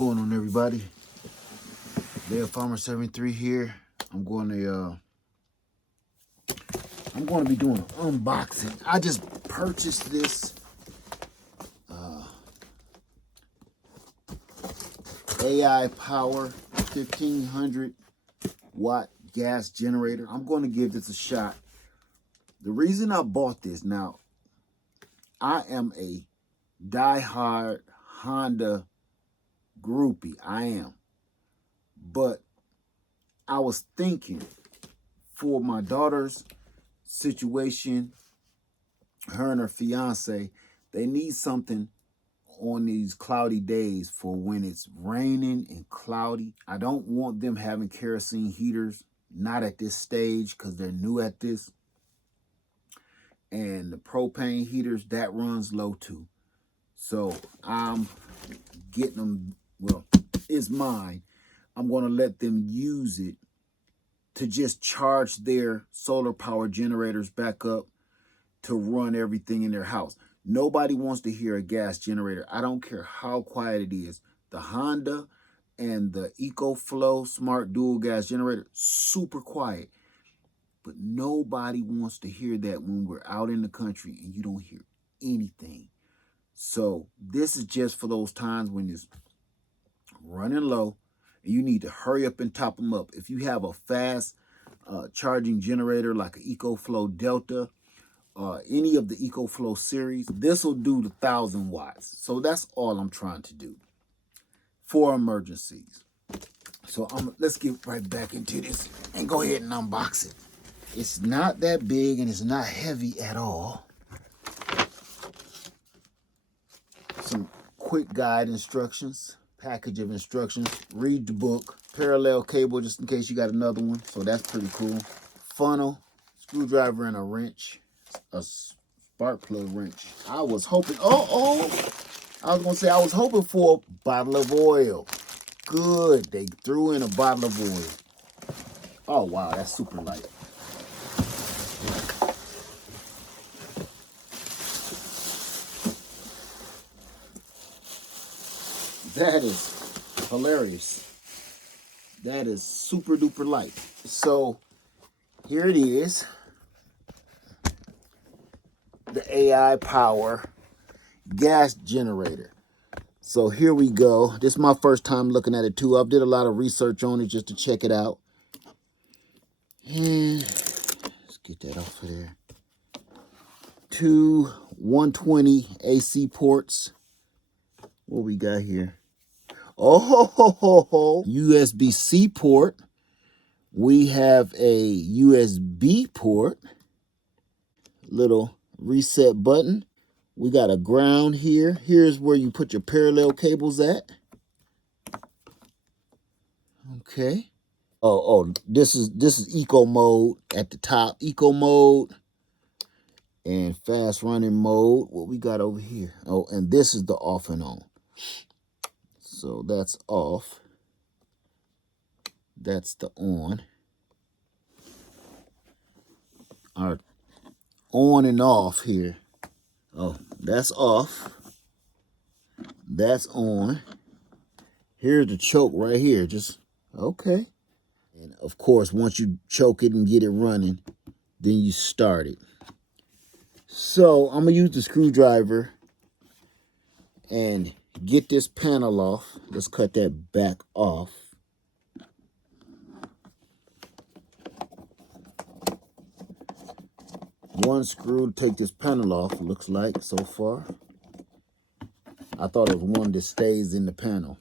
going on, everybody? Dale Farmer 73 here. I'm going to be doing an unboxing. I just purchased this AI Power 1500 watt gas generator. I'm going to give this a shot. The reason I bought this, now I am a diehard Honda groupie. I am. But I was thinking, for my daughter's situation, her and her fiance, they need something on these cloudy days for when it's raining and cloudy. I don't want them having kerosene heaters, not at this stage, because they're new at this. And the propane heaters, that runs low too. So I'm getting them, well, it's mine. I'm going to let them use it to just charge their solar power generators back up to run everything in their house. Nobody wants to hear a gas generator. I don't care how quiet it is. The Honda and the EcoFlow Smart Dual Gas Generator, super quiet. But nobody wants to hear that when we're out in the country and you don't hear anything. So this is just for those times when it's running low and you need to hurry up and top them up. If you have a fast charging generator like an EcoFlow Delta, any of the EcoFlow series, this will do the 1,000 watts. So that's all I'm trying to do for emergencies. So let's get right back into this and go ahead and unbox it. It's not that big and it's not heavy at all. Some quick guide instructions, package of instructions. Read the book. Parallel cable just in case you got another one. So that's pretty cool. Funnel, screwdriver, and a wrench. A spark plug wrench. I was hoping, I was gonna say I was hoping for a bottle of oil. Good, they threw in a bottle of oil. Oh wow, that's super light. That is hilarious. That is super duper light. So here it is. The AI Power gas generator. So here we go. This is my first time looking at it too. I've did a lot of research on it just to check it out. And let's get that off of there. 2 120 AC ports. What we got here? Oh, USB-C port. We have a USB port. Little reset button. We got a ground here. Here's where you put your parallel cables at. Okay. This is eco mode at the top. Eco mode and fast running mode. What we got over here? Oh, and this is the off and on. So that's off. That's the on. Our on and off here. Oh, that's off. That's on. Here's the choke right here. Just okay. And of course, once you choke it and get it running, then you start it. So I'm gonna use the screwdriver and get this panel off. Let's cut that back off. One screw to take this panel off, looks like so far. I thought it was one that stays in the panel.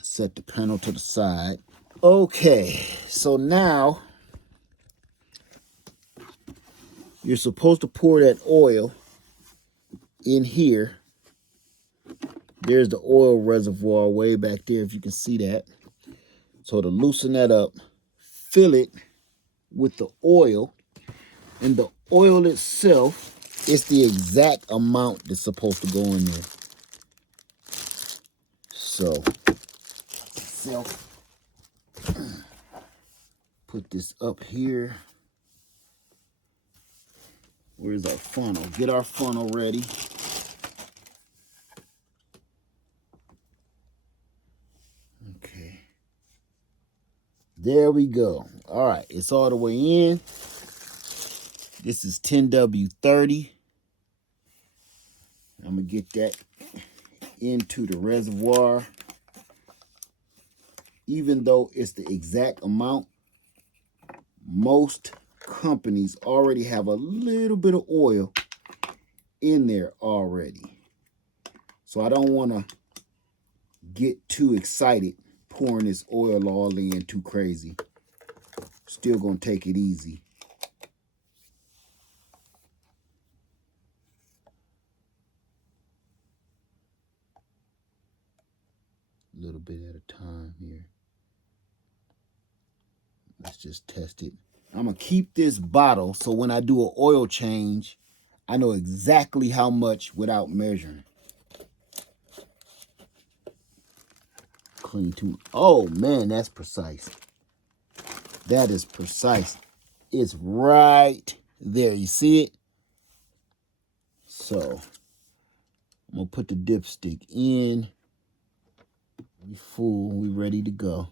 Set the panel to the side. Okay, so now you're supposed to pour that oil in here. There's the oil reservoir way back there, if you can see that. So to loosen that up, fill it with the oil. And the oil itself is the exact amount that's supposed to go in there. So, put this up here. Where's our funnel? Get our funnel ready. There we go. All right, it's all the way in. This is 10W30. I'm going to get that into the reservoir. Even though it's the exact amount, most companies already have a little bit of oil in there already. So I don't want to get too excited pouring this oil all in too crazy. Still going to take it easy. A little bit at a time here. Let's just test it. I'm going to keep this bottle so when I do an oil change, I know exactly how much without measuring. Clean too. Oh man, that's precise. That is precise. It's right there. You see it? So I'm going to put the dipstick in. We full. We ready to go.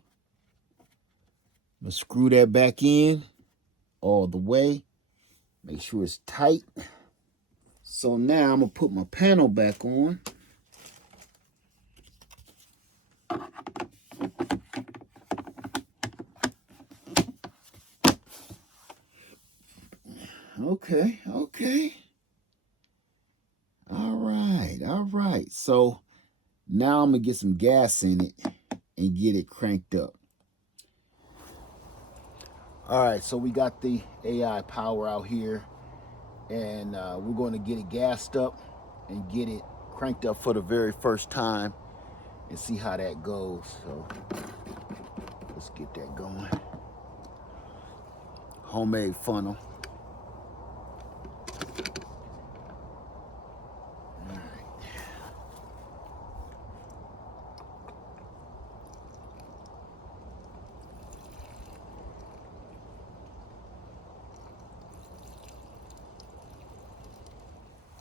I'm going to screw that back in all the way. Make sure it's tight. So now I'm going to put my panel back on. Okay. All right. So now I'm going to get some gas in it and get it cranked up. All right, so we got the AI power out here, and we're going to get it gassed up and get it cranked up for the very first time and see how that goes. So let's get that going. Homemade funnel.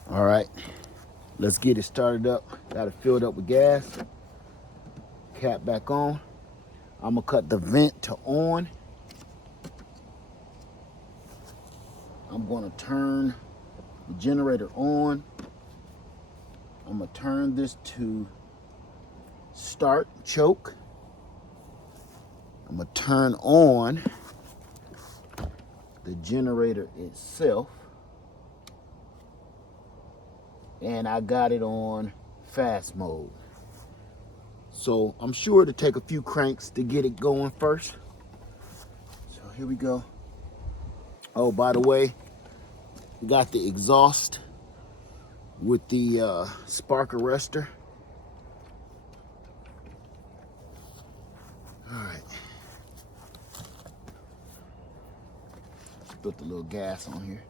All right, let's get it started up. Got it filled up with gas. Cap back on. I'm gonna cut the vent to on. I'm gonna turn the generator on. I'm gonna turn this to start choke. I'm gonna turn on the generator itself. And I got it on fast mode. So I'm sure to take a few cranks to get it going first. So here we go. Oh, by the way, we got the exhaust with the spark arrestor. All right. Put the little gas on here.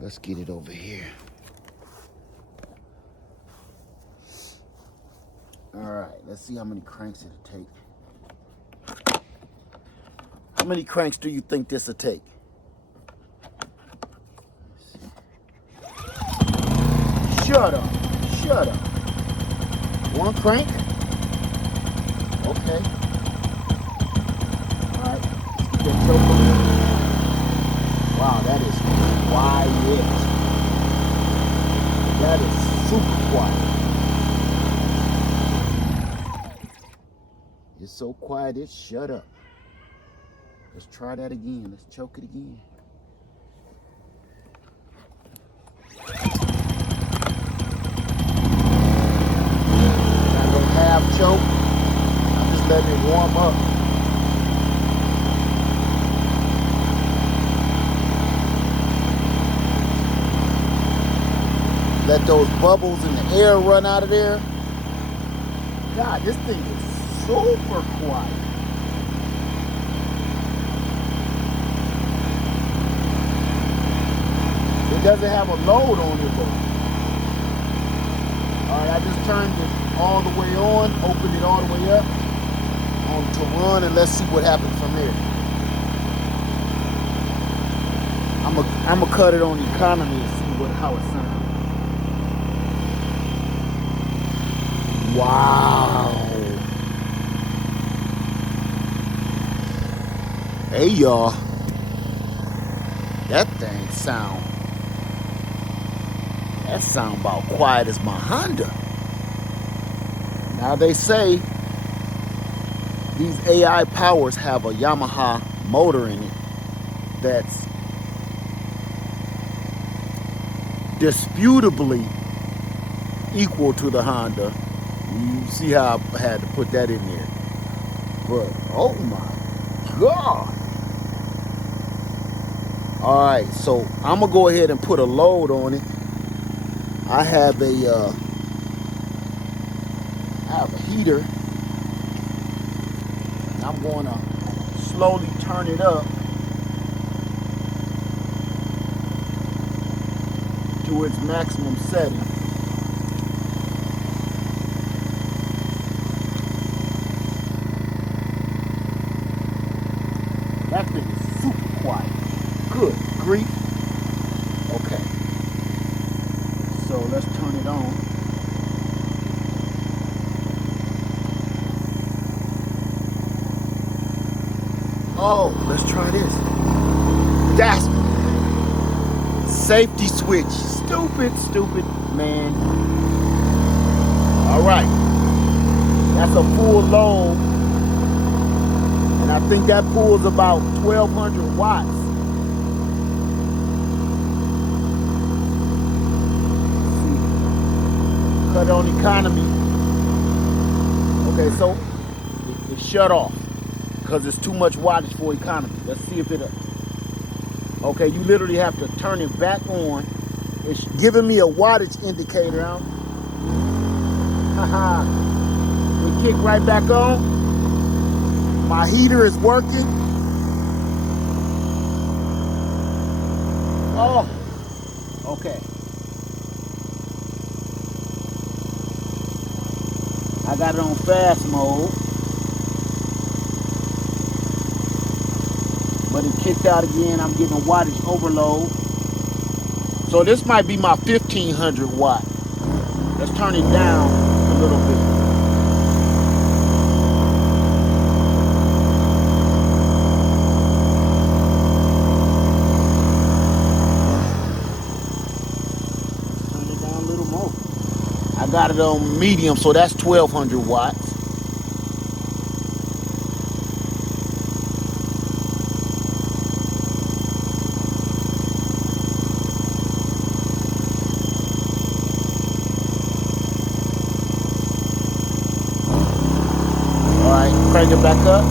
Let's get it over here. All right, let's see how many cranks it'll take. How many cranks do you think this will take? Shut up. One crank? Okay. All right, let's get that choke on. Wow, that is quiet. That is super quiet. It's so quiet, it shut up. Let's try that again. Let's choke it again. I don't have choke. I'm just letting it warm up. Let those bubbles in the air run out of there. God, this thing is super quiet. It doesn't have a load on it though. All right, I just turned it all the way on, opened it all the way up to run, and let's see what happens from there. I'm gonna cut it on economy and see how it sounds. Wow. Hey y'all. That sound about quiet as my Honda. Now they say these AI powers have a Yamaha motor in it that's disputably equal to the Honda. You see how I had to put that in there. But oh my God. All right, so I'm gonna go ahead and put a load on it. I have a heater, and I'm gonna slowly turn it up to its maximum setting. That thing is super quiet. Good grief. Okay. So let's turn it on. Oh, let's try this. That's safety switch. Stupid man. All right. That's a full load. And I think that pulls about 1,200 watts. Cut it on economy. Okay, so it shut off because it's too much wattage for economy. Let's see if it'll. Okay, you literally have to turn it back on. It's giving me a wattage indicator out. Haha. We kick right back on. My heater is working. Oh, okay. I got it on fast mode, but it kicked out again. I'm getting a wattage overload. So this might be my 1,500 watt. Let's turn it down a little bit. Turn it down a little more. I got it on medium, so that's 1,200 watts. All right, crank it back up.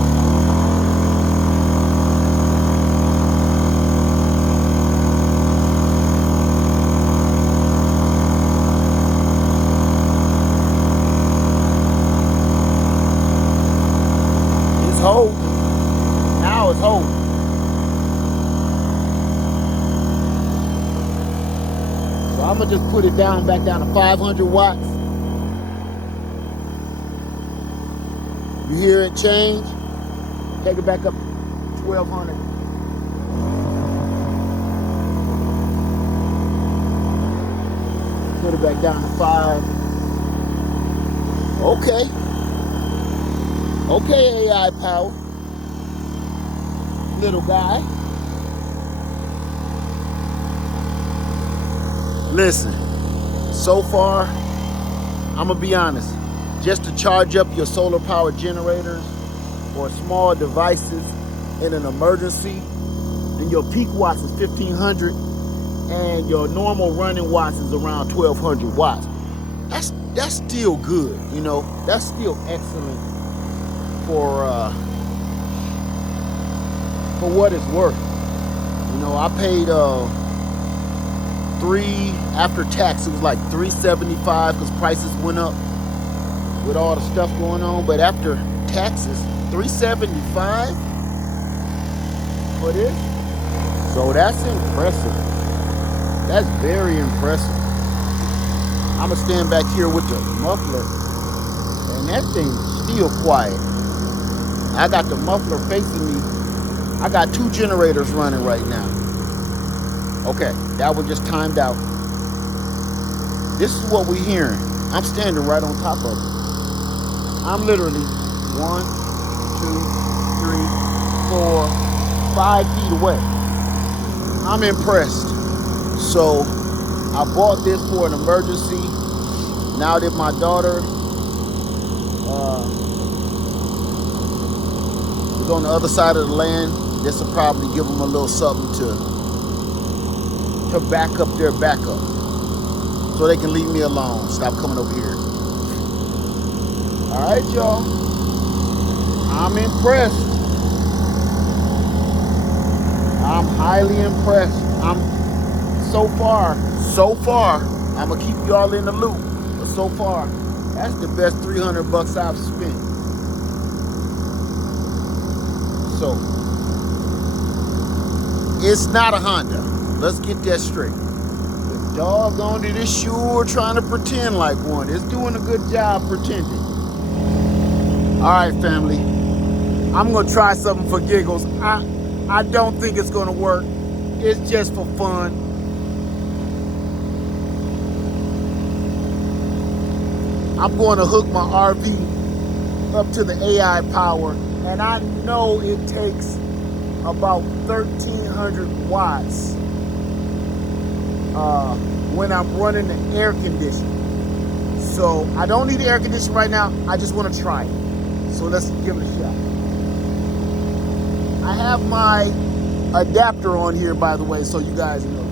Hold. Now it's holding. So I'm gonna just put it back down to 500 watts. You hear it change? Take it back up to 1,200. Put it back down to 5. Okay. Okay, AI power. Little guy. Listen, so far, I'm gonna be honest, just to charge up your solar power generators or small devices in an emergency, and your peak watts is 1,500 and your normal running watts is around 1,200 watts. That's still good, you know, that's still excellent for what it's worth. You know, I paid after tax it was like $375 because prices went up with all the stuff going on. But after taxes, $375 for this. So that's impressive. That's very impressive. I'm gonna stand back here with the muffler, and that thing's still quiet. I got the muffler facing me. I got 2 generators running right now. Okay, that one just timed out. This is what we're hearing. I'm standing right on top of it. I'm literally 1, 2, 3, 4, 5 feet away. I'm impressed. So I bought this for an emergency. Now that my daughter is on the other side of the land, this will probably give them a little something to back up their backup, so they can leave me alone. Stop coming over here. All right, y'all. I'm impressed. I'm highly impressed. I'm so far, I'm gonna keep y'all in the loop. But so far, that's the best $300 I've spent. So it's not a Honda. Let's get that straight. The doggone it is sure trying to pretend like one. It's doing a good job pretending. All right, family. I'm gonna try something for giggles. I don't think it's gonna work. It's just for fun. I'm going to hook my RV up to the AI power, and I know it takes about 1,300 watts when I'm running the air conditioner. So I don't need the air conditioner right now. I just want to try it. So let's give it a shot. I have my adapter on here, by the way, so you guys know.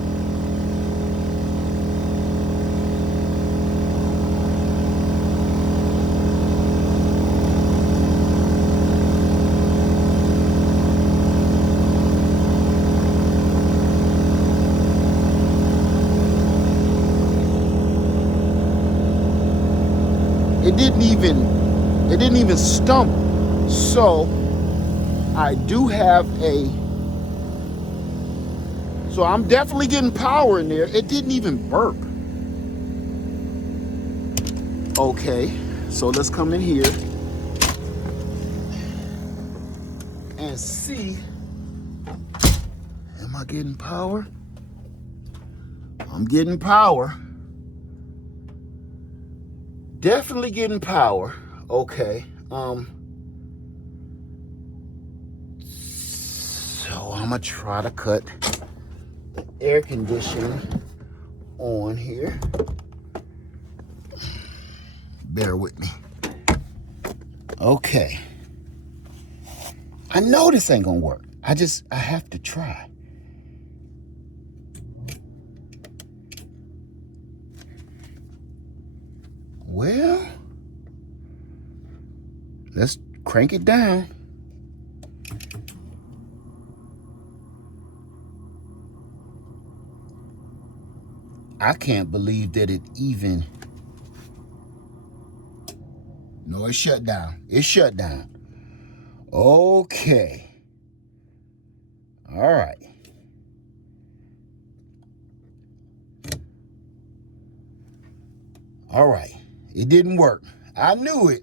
It didn't even stumble. So I do have so I'm definitely getting power in there. It didn't even burp. Okay, so let's come in here and see. Am I getting power? I'm getting power. Definitely getting power. Okay. So I'm gonna try to cut the air conditioning on here. Bear with me. Okay. I know this ain't gonna work. I have to try. Well, let's crank it down. I can't believe that it even... No, it shut down. It shut down. Okay. All right. All right. It didn't work. I knew it.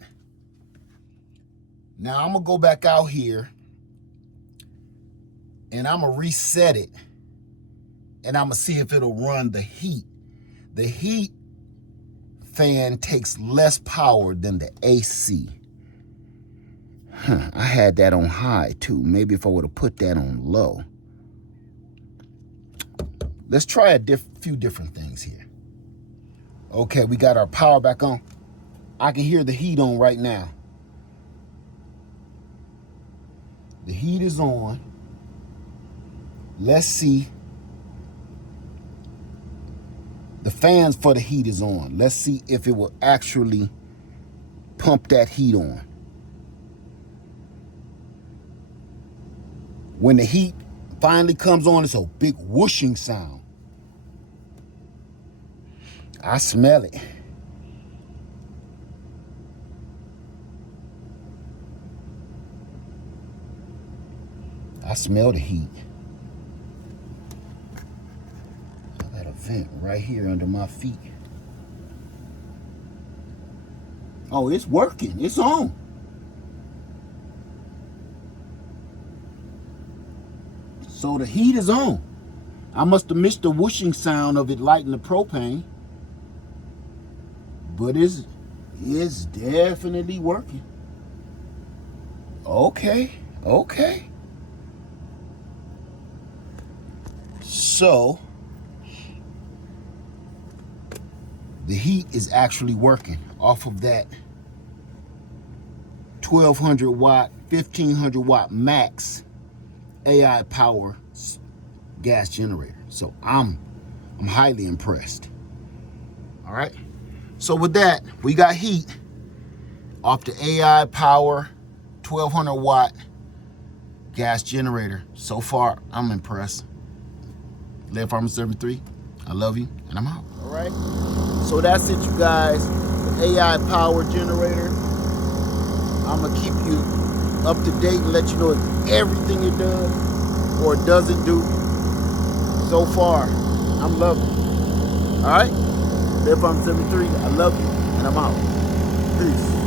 Now I'm going to go back out here and I'm going to reset it, and I'm going to see if it'll run the heat. The heat fan takes less power than the AC. I had that on high too. Maybe if I would have put that on low. Let's try a few different things here. Okay, we got our power back on. I can hear the heat on right now. The heat is on. Let's see. The fans for the heat is on. Let's see if it will actually pump that heat on. When the heat finally comes on, it's a big whooshing sound. I smell it. I smell the heat. I got a vent right here under my feet. Oh, it's working. It's on. So the heat is on. I must have missed the whooshing sound of it lighting the propane. But it's definitely working. Okay. So the heat is actually working off of that 1200 watt, 1500 watt max AI power gas generator. So I'm highly impressed. All right. So with that, we got heat off the AI power 1200 watt gas generator. So far, I'm impressed. Lead Farmer 73, I love you, and I'm out. All right. So that's it, you guys. The AI power generator. I'm gonna keep you up to date and let you know everything it does or it doesn't do. So far, I'm loving it. All right. Lead Farmer 73, I love you, and I'm out. Peace.